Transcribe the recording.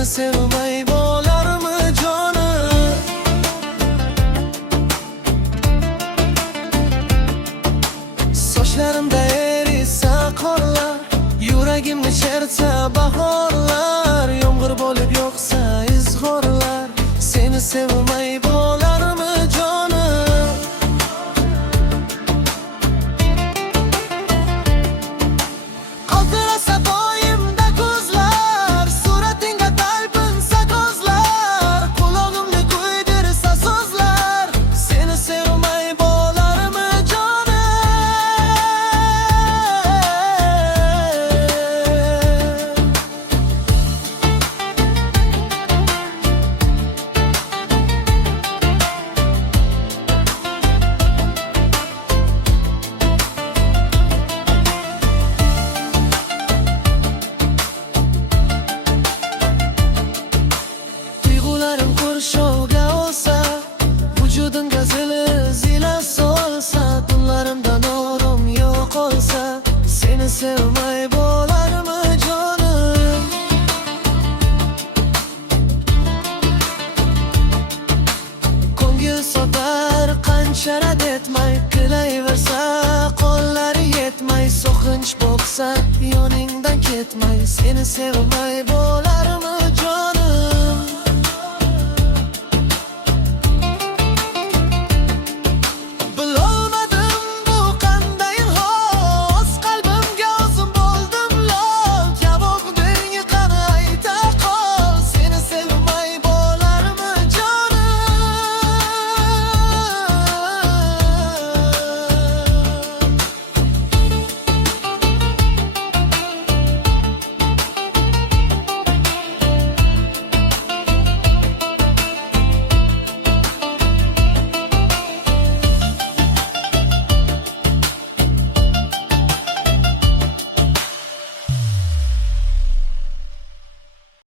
Seni sevmay bo'larmi jonim? Sochlarimda erisa qorlar, yuragimni chertsa bahorlar, yomg'ir bo'lib yoqsa izg'orlar. Seni sevmay bo'larmi jonim? Qaltirasa doimda ko'zlar, suratingga talpinsa ko'zlar, qulog'imni kuydirsa so'zlar. Seni sevmay bo'larmi jonim? Tuyg'ularim qurshovga olsa, vujudimga zilzila solsa, tunlarimda nurim yo'qolsa, seni sevmay bo'larmi jonim? Ko'ngil sotar qancha rad etmay, qilayversa qo'llari yetmay, so'qinch bo'lsa yoningdan ketmay, seni sevmay bo'larmi?